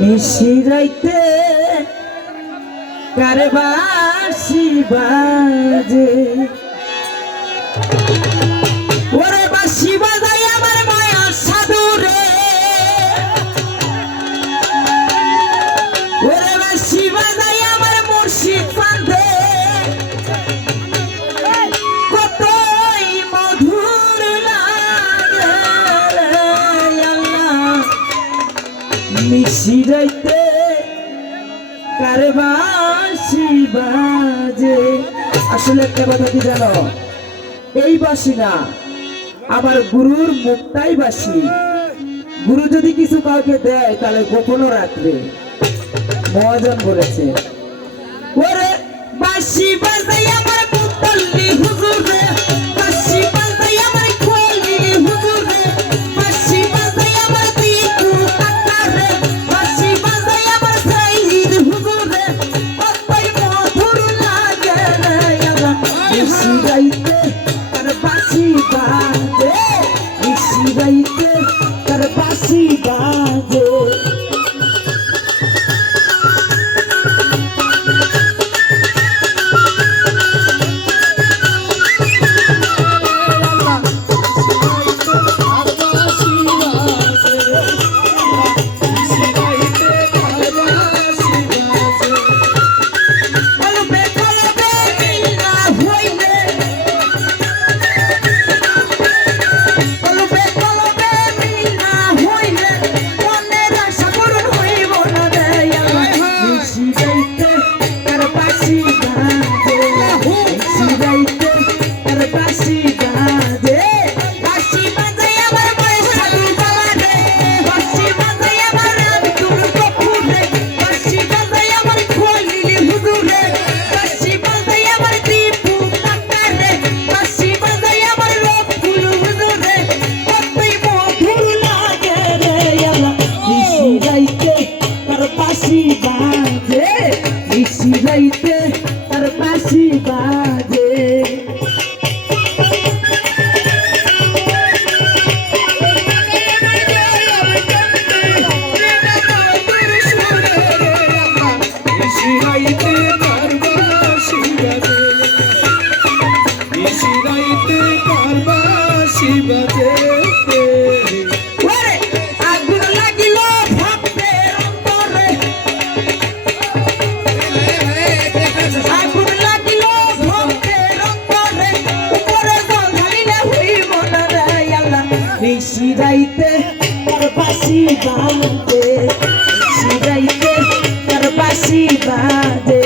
মিশিরাইতে কারবাসি বাজে মিশিরাইতে কারবাসি বাজে। আসলে একটা কথা কি জানো? এই বাসি না, আমার গুরুর মুক্তাই বাসি গুরু যদি কিছু কাউকে দেয়, তাহলে গোপনও রাখবে। মহাজন বলেছে, ওরে বাসি বাজাই আমার পুতলি হুজুর গাইতে তার বাসি রাইতে তার পাশি বাজে নিশি রাইতে তার পাশি বাজে Shiva শিরাইতে তার বাসি বাঁধে শিরাইতে তার বাসি বাঁধে